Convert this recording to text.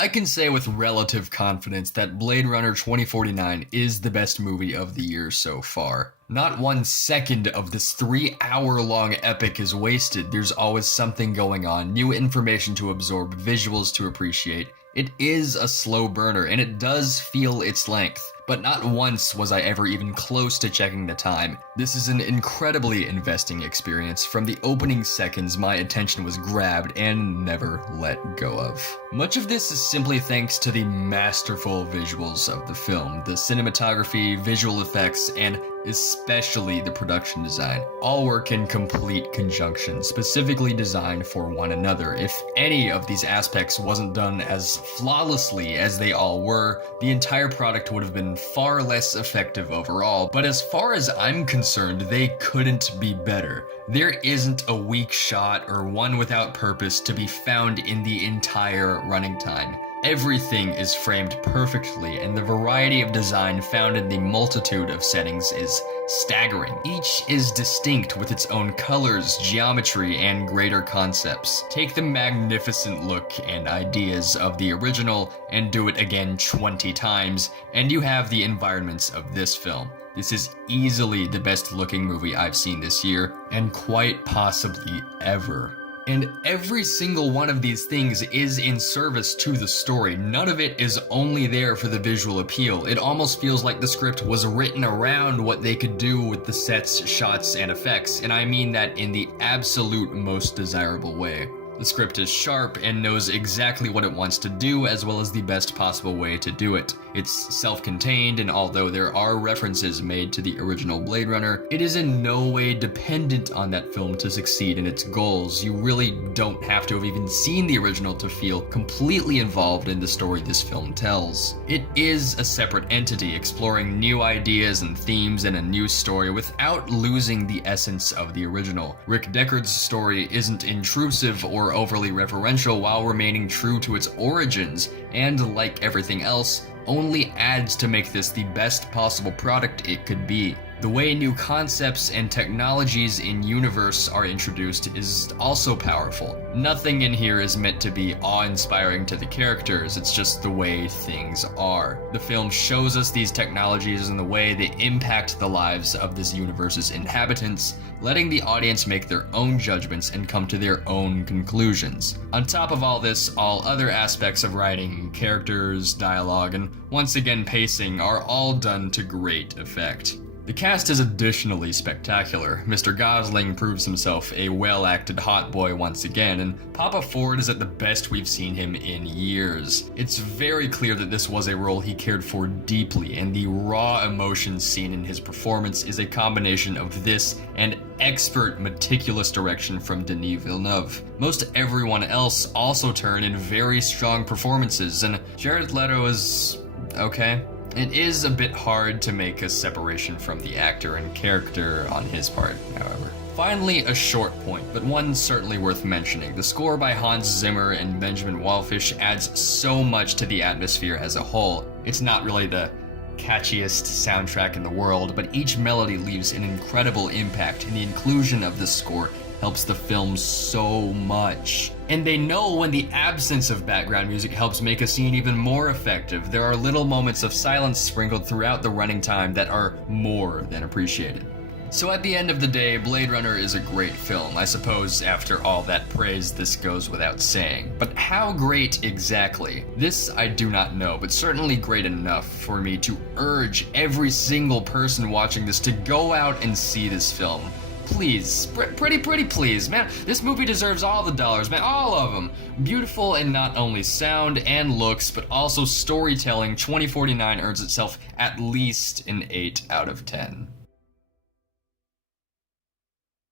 I can say with relative confidence that Blade Runner 2049 is the best movie of the year so far. Not 1 second of this 3-hour-long epic is wasted. There's always something going on, new information to absorb, visuals to appreciate. It is a slow burner, and it does feel its length. But not once was I ever even close to checking the time. This is an incredibly investing experience. From the opening seconds, my attention was grabbed and never let go of. Much of this is simply thanks to the masterful visuals of the film. The cinematography, visual effects, and especially the production design, all work in complete conjunction, specifically designed for one another. If any of these aspects wasn't done as flawlessly as they all were, the entire product would have been far less effective overall. But as far as I'm concerned, they couldn't be better. There isn't a weak shot or one without purpose to be found in the entire running time. Everything is framed perfectly, and the variety of design found in the multitude of settings is staggering. Each is distinct with its own colors, geometry, and greater concepts. Take the magnificent look and ideas of the original and do it again 20 times, and you have the environments of this film. This is easily the best looking movie I've seen this year, and quite possibly ever. And every single one of these things is in service to the story. None of it is only there for the visual appeal. It almost feels like the script was written around what they could do with the sets, shots, and effects, and I mean that in the absolute most desirable way. The script is sharp and knows exactly what it wants to do, as well as the best possible way to do it. It's self-contained, and although there are references made to the original Blade Runner, it is in no way dependent on that film to succeed in its goals. You really don't have to have even seen the original to feel completely involved in the story this film tells. It is a separate entity, exploring new ideas and themes in a new story without losing the essence of the original. Rick Deckard's story isn't intrusive or overly referential while remaining true to its origins, and like everything else, only adds to make this the best possible product it could be. The way new concepts and technologies in universe are introduced is also powerful. Nothing in here is meant to be awe-inspiring to the characters, it's just the way things are. The film shows us these technologies and the way they impact the lives of this universe's inhabitants, letting the audience make their own judgments and come to their own conclusions. On top of all this, all other aspects of writing, characters, dialogue, and once again pacing are all done to great effect. The cast is additionally spectacular. Mr. Gosling proves himself a well-acted hot boy once again, and Papa Ford is at the best we've seen him in years. It's very clear that this was a role he cared for deeply, and the raw emotion seen in his performance is a combination of this and expert, meticulous direction from Denis Villeneuve. Most everyone else also turn in very strong performances, and Jared Leto is okay. It is a bit hard to make a separation from the actor and character on his part, however. Finally, a short point, but one certainly worth mentioning. The score by Hans Zimmer and Benjamin Wallfisch adds so much to the atmosphere as a whole. It's not really the catchiest soundtrack in the world, but each melody leaves an incredible impact, and the inclusion of this score helps the film so much. And they know when the absence of background music helps make a scene even more effective. There are little moments of silence sprinkled throughout the running time that are more than appreciated. So at the end of the day, Blade Runner is a great film. I suppose after all that praise, this goes without saying. But how great exactly? This I do not know, but certainly great enough for me to urge every single person watching this to go out and see this film. Please, pretty please, man. This movie deserves all the dollars, man, all of them. Beautiful in not only sound and looks, but also storytelling, 2049 earns itself at least an 8 out of 10.